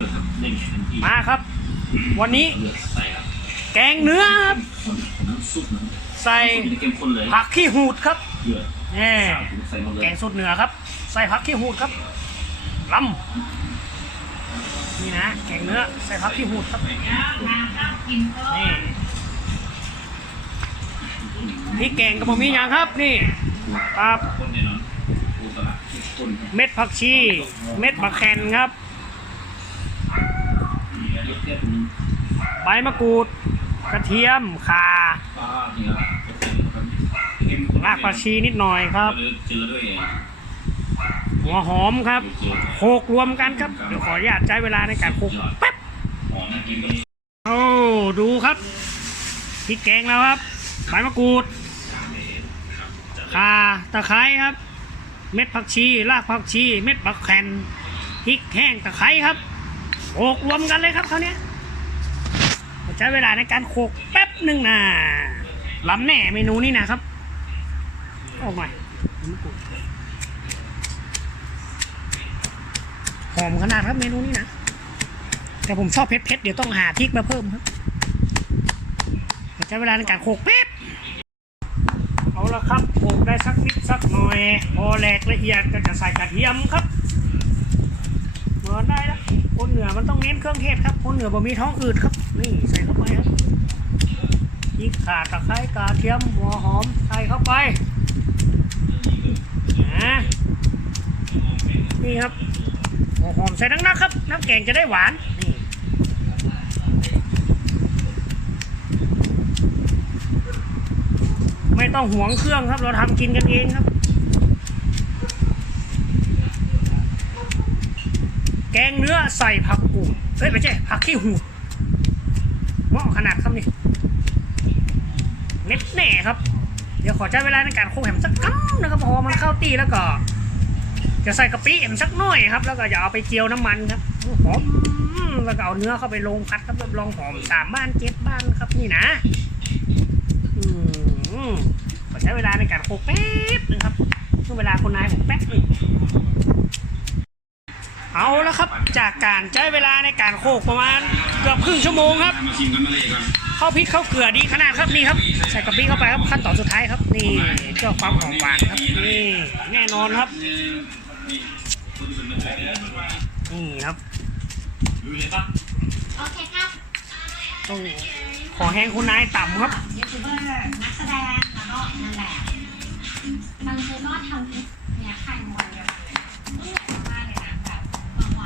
ได้ไงทันทีมาครับ วันนี้เลือดใส่ครับแกงเนื้อครับน้ำซุปนะใส่ซุปนี่เข้มข้นเลยผักขี้หูดครับเลือดแน่สามถึงใส่หมดเลยแกงสุดเหนือครับ ใส่ผักขี้หูดครับลำนี่นะแกงเนื้อใส่ผักขี้หูดครับนี่พริกแกงกระบอกมีอย่างครับนี่ครับคนแน่นอนปูตลาดเข้มข้นครับเม็ดผักชี เม็ดมะแคนครับ เลือดเทียบนึง ใบ มะกรูด กระเทียมข่ารากผักชีนิดหน่อยครับหัวหอมครับโขลกรวมกันครับเดี๋ยวขออนุญาตใช้เวลาในการโขลกแป๊บโอ้ดูครับพริกแกงแล้วครับใบมะกรูดข่าตะไคร้ครับ เม็ดผักชีรากผักชี เม็ดผักแคนพริกแห้งตะไคร้ครับโขลกรวมกันเลยครับคราวเนี้ย ใช้เวลาในการโขกแป๊บหนึ่งนะล้ำแน่เมนูนี้นะครับโอ้ไม่หอมขนาดครับเมนูนี้นะ แต่ผมชอบเผ็ดๆเดี๋ยวต้องหาพริกมาเพิ่มครับใช้เวลาในการโขกแป๊บเอาละครับโขกได้สักนิดสักหน่อย พอแหลกละเอียดก็จะใส่กระเทียมครับ อนได้ล้วคนเหนือมันต้องเน้นเครื่องเทศครับ คนเหนือบ่มีท้องอืดครับ นี่ใส่เข้าไปครับพริกข่าตะไคร้กระเทียมหัวหอมใส่เข้าไปนะนี่ครับหัวหอมใส่นักนักครับ น้ำแกงจะได้หวานนี่ไม่ต้องหวงเครื่องครับ เราทำกินกันเองครับ แกงเนื้อใส่ผักกูดเฮ้ยไม่ใช่ผักขี้หูเหมาะขนาดครับนี่เม็ดแน่ครับ เดี๋ยวขอใช้เวลาในการโคกแหมสักกั๊นะครับพอมันเข้าตีแล้วก็ จะใส่กะปิเอ็มสักหน่อยครับ แล้วก็อย่าเอาไปเจียวน้ำมันครับหอมแล้วก็เอาเนื้อเข้าไปลงพัดครับรับรองหอมสามบ้านเจ็ดบ้านครับนี่นะอืมขอใช้เวลาในการโขลกแป๊บนึงครับช่วงเวลาคนนายผมแป๊บนึง เอาแล้วครับจากการใช้เวลาในการโขลกประมาณเกือบครึ่งชั่วโมงครับ เข้าวพริกข้าวเกลือดีขนาดครับนี่ครับ ใส่กะปิเข้าไปครับขั้นตอนสุดท้ายครับนี่เพื่อความหอมหวานครับนี่แน่นอนครับนี่ครับโอเคครับต้องขอแห้งคุณนายต่ำครับยูทูบเบอร์นักแสดงแล้วก็นางแบบบางทีก็ทำ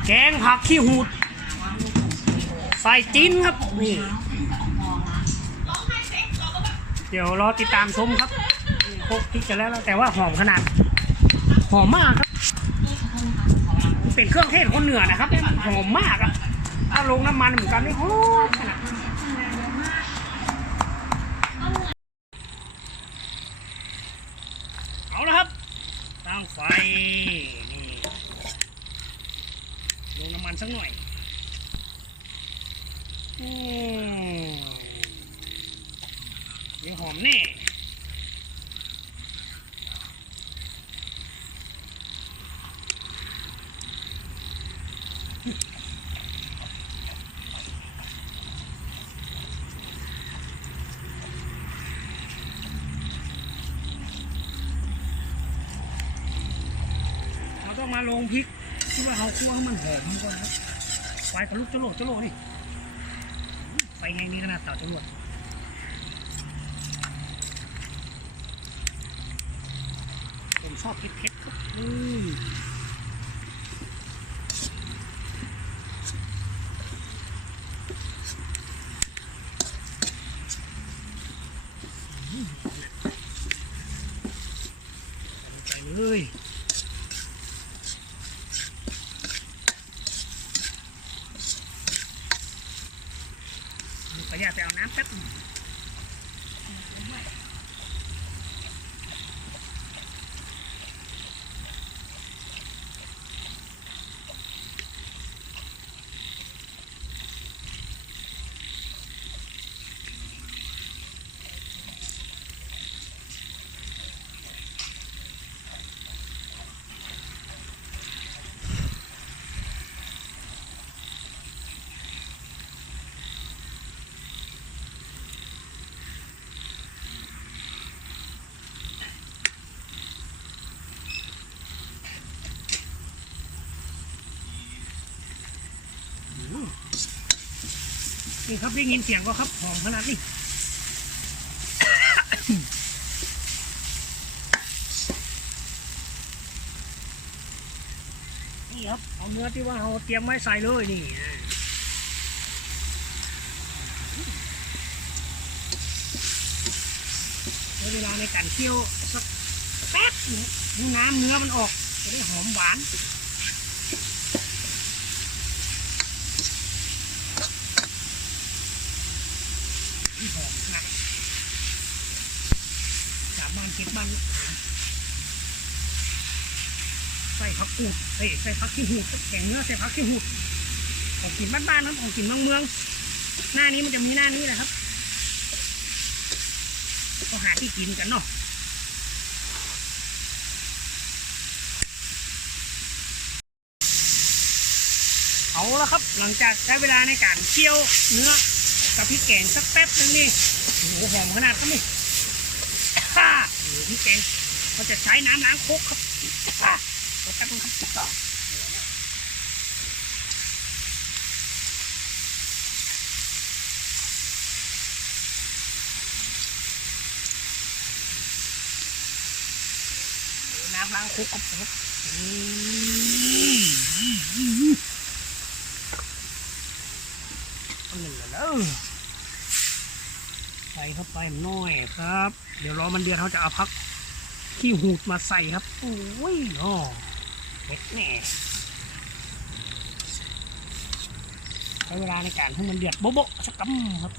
แกงผักขี้หูด ใส่จิ้นครับนี่เดี๋ยวรอติดตามชมครับนี่โคกพริกจะแล้วแต่ว่าหอมขนาด หอมมากครับ เป็นเครื่องเทศคนเหนือนะครับ หอมมากอะถ้าลงน้ำมันเหมือนกันนี่หอมขนาดเอาละครับตั้งไฟนี่ ลงน้ำมันสักหน่อยอืมเดี๋ยวหอมแน่เราต้องมาลงพริก เพื่อเอาคั่วให้มันหอมก่อนครับไฟกระลุกจะโลดจะโลดนี่ไฟแห้งนี่ขนาดเต่าจะรวดผมชอบเผ็ดๆครับอืมใส่เลยีครับได้ยินเสียงก็ครับหอมขนาดนี้นี่ครับเอาเนื้อที่ว่าเราเตรียมไว้ใส่เลยนี่เวลาในการเคี่ยวสักแป๊บนึงน้ำเนื้อมันออกจะได้หอมหวาน นี่หอมนะจากบ้านเก็บบ้านใส่ผักกูดเอ้ใส่ผักขี้หูดแกงเนื้อใส่ผักขี้หูดของกินบ้านๆนั้นของกินเมืองเมืองหน้านี้มันจะมีหน้านี้แหละครับก็หาที่กินกันเนาะเอาละครับ หลังจากใช้เวลาในการเคี่ยวเนื้อ กับพริกแกงสักแป๊บนึงนี่โอ้โหหอมขนาดก็นี่ฮ่าพริกแกงเราจะใช้น้ำล้างโคกครับฮ่าแป๊บนึงครับน้ำล้างโคกครับผมอืม เอาหนึ่งแล้ว ใส่เข้าไปน่อยครับ เดี๋ยวรอมันเดือดเขาจะเอาพักขี้หูดมาใส่ครับ โอ้ยนาะเล็กแน่ใช้เวลาในการให้มันเดือดโบ๊ะสักกำครับ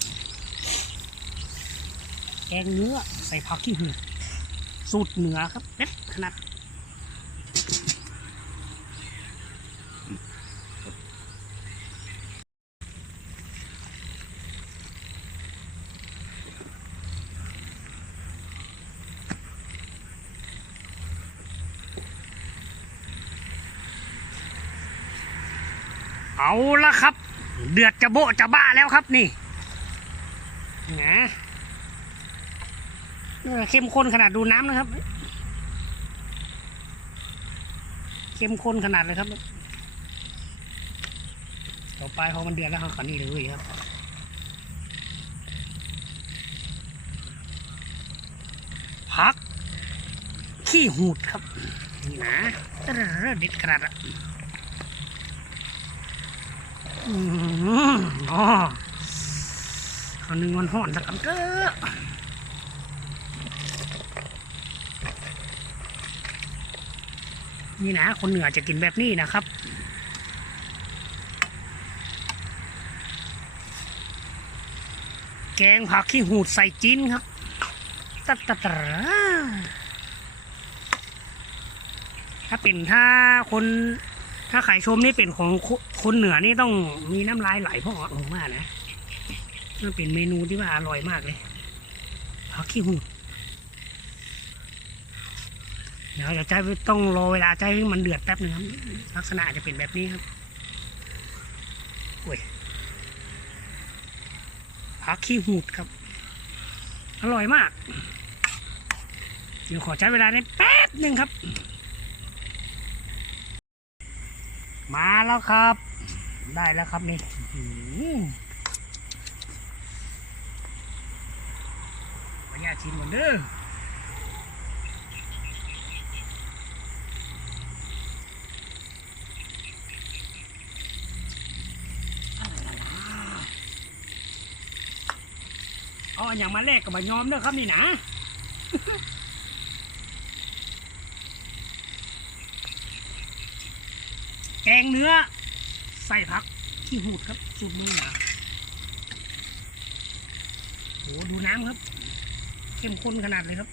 แกงเนื้อใส่ผักขี้หูดสูตรเหนือครับเด็ดขนาด เอาละครับ เดือดจะโบะจะบ้าแล้วครับนี่นะเข้มข้นขนาดดูน้ำนะครับ เข้มข้นขนาดเลยครับ ต่อไปพอมันเดือดแล้วเขาขอนี่เลยครับพัก ขี้หูดครับ นี่นะเด็ดขนาดอะ อืมอ๋อขาวหนึ่งมันห่อนสักคำเด้อนี่นะ คนเหนือจะกินแบบนี้นะครับแกงผักขี้หูดใส่จิ้นครับตัดตัดถ้าเป็นถ้าคนถ้าไข่ชมนี่เป็นของ คนเหนือนี่ต้องมีน้ำลายไหลเพราะออกมานะมันเป็นเมนูที่ว่าอร่อยมากเลยผักขี้หูดเดี๋ยวจะใจต้องรอเวลาใจให้มันเดือดแป๊บนึงครับ ลักษณะจะเป็นแบบนี้ครับโอ้ยผักขี้หูดครับ อร่อยมาก เดี๋ยวขอใช้เวลาในแป๊บหนึ่งครับ มาแล้วครับ ได้แล้วครับนี่อือหือขออนุญาตชิมก่อนเด้อเอาอนอย่างมาแลกกับบะยอมเด้อครับนี่นะแกงเนื้อ ใส่ผักขี้หูดครับสูตรมือหนาโหดูน้ำครับ เข้มข้นขนาดเลยครับ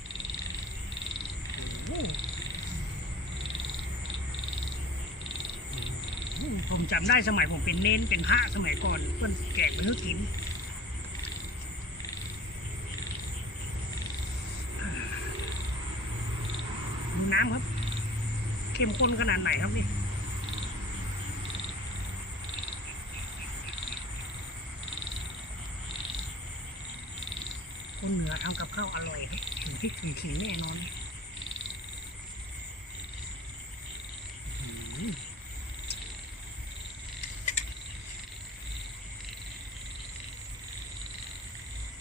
ผมจำได้สมัยผมเป็นเน้นเป็นพระสมัยก่อนเพื่อนแกงไปเพื่อกินดูน้ำครับ เข้มข้นขนาดไหนครับนี่ คนเหนือทำกับข้าวอร่อยถึงพริกถึงขิงแน่นอน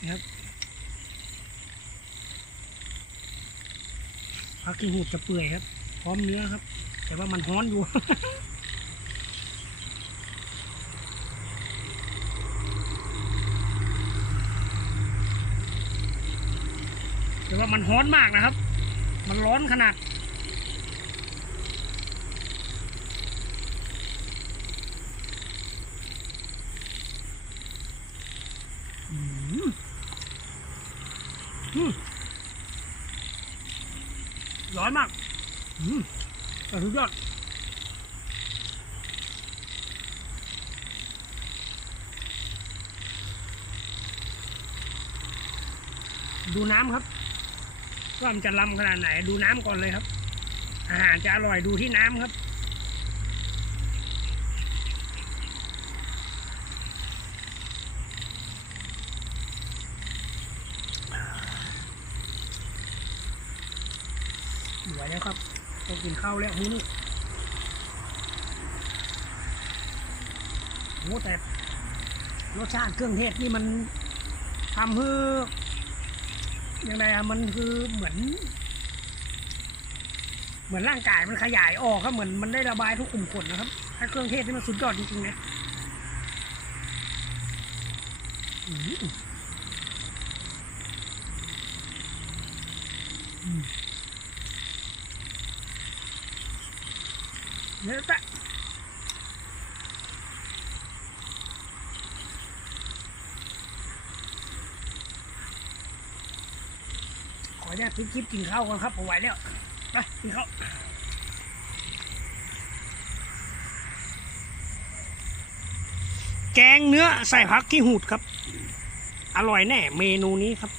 ครับพักกินหูจะเปื่อยครับ พร้อมเนื้อครับ แต่ว่ามันฮ้อนอยู่ มันฮ้อนมากนะครับ มันร้อนขนาด ร้อนมากอืมแต่สุดยอดดูน้ำครับ ว่ามันจะลำขนาดไหน ดูน้ำก่อนเลยครับ อาหารจะอร่อยดูที่น้ำครับไหวแล้วครับต้องกินข้าวแล้วมื้อนี้โอ้แต่รสชาติเครื่องเทศนี่มันทำให้ ยังไงอะมันคือเหมือน เหมือนร่างกายมันขยายออกครับเหมือนมันได้ระบายทุกกลุ่มขนนะครับถ้าเครื่องเทศนี่มันสุดยอดจริงๆนะเนื้อตะ ออนุญาตพิจิปกินข้าวก่อนครับผมไหวแล้วไปกินข้าวแกงเนื้อใส่ผักขี้หูดครับ อร่อยแน่ เมนูนี้ครับ